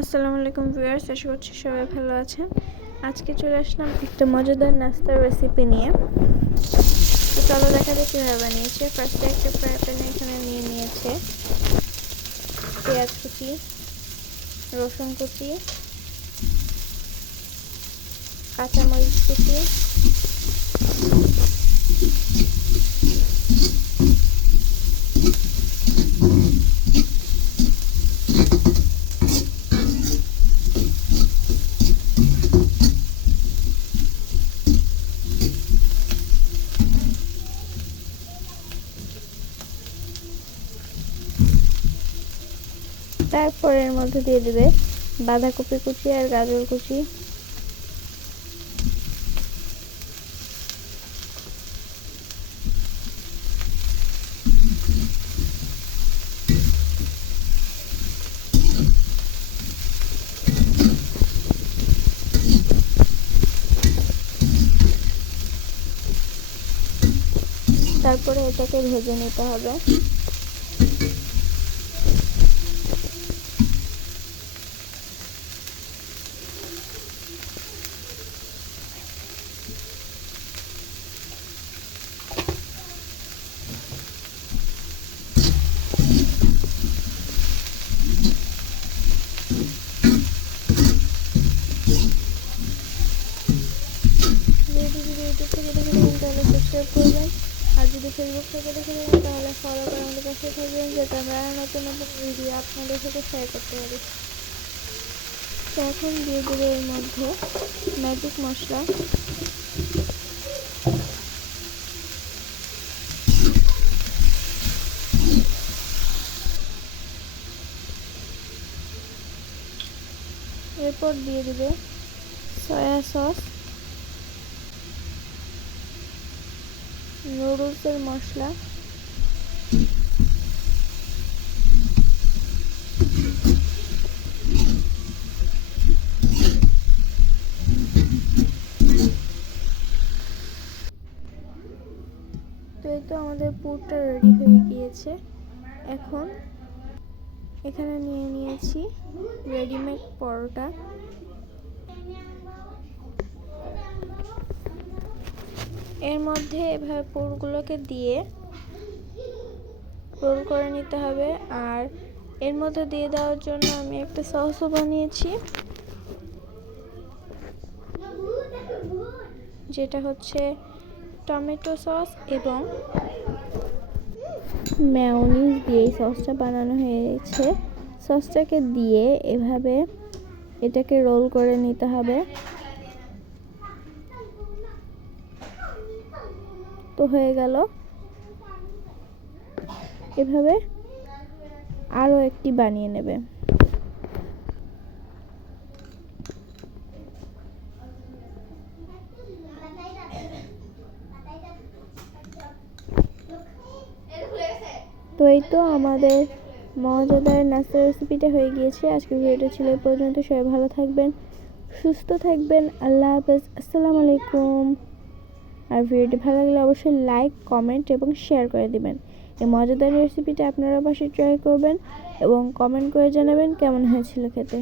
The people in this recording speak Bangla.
আসসালামু আলাইকুম ভিউয়ার্স, আশা করছি সবাই ভালো আছেন। আজকে চলে আসলাম একটা মজাদার নাস্তার রেসিপি নিয়ে। তো চলো দেখা যাক কীভাবে বানিয়েছে। ফার্স্টে একটা ফ্রাই প্যানে এখানে নিয়ে নিয়েছে। পেঁয়াজ কুচি, রসুন কুচি, কাঁচামরিচ কুচি তারপর এর মধ্যে দিয়ে দিবে বাঁধাকপি কুচি আর গাজর কুচি। তারপরে এটাকে ভেজে নিতে হবে যদি যদি ইউটিউব থেকে দেখে থাকেন তাহলে সাবস্ক্রাইব করবেন। আর যদি ফেসবুক থেকে দেখে থাকেন, তাহলে ফলো করে আমাদের পাশে থাকবেন, যাতে আমরা আরও নতুন নতুন ভিডিও আপনাদের সাথে শেয়ার করতে পারি। তো এখন দিয়ে দেবে এর মধ্যে ম্যাজিক মশলা। এরপর দিয়ে দেবে সয়া সস নুডলসের মশলা। তো এই তো আমাদের পুরটা রেডি হয়ে গিয়েছে। এখন এখানে নিয়ে নিয়েছি রেডিমেড পরোটা। এর মধ্যে এভাবে পুরগুলোকে দিয়ে রোল করে নিতে হবে। আর এর মধ্যে দিয়ে দেওয়ার জন্য আমি একটা সসও বানিয়েছি। যেটা হচ্ছে টমেটো সস এবং ম্যাওনিজ দিয়ে এই সসটা বানানো হয়েছে। সসটাকে দিয়ে এভাবে এটাকে রোল করে নিতে হবে। তো হয়ে গেল। এভাবে আরও একটি বানিয়ে নেবে। তো এই তো আমাদের মজাদার নাস্তার রেসিপিটা হয়ে গিয়েছে। আজকের ভিডিওটা ছিল পর্যন্ত। সবাই ভালো থাকবেন, সুস্থ থাকবেন। আল্লাহ হাফেজ। আসসালামু আলাইকুম। আর ভিডিওটি ভালো লাগলে অবশ্যই লাইক, কমেন্ট এবং শেয়ার করে দিবেন। এই মজাদার রেসিপিটা আপনারা বাসায় ট্রাই করবেন এবং কমেন্ট করে জানাবেন কেমন হয়েছিল খেতে।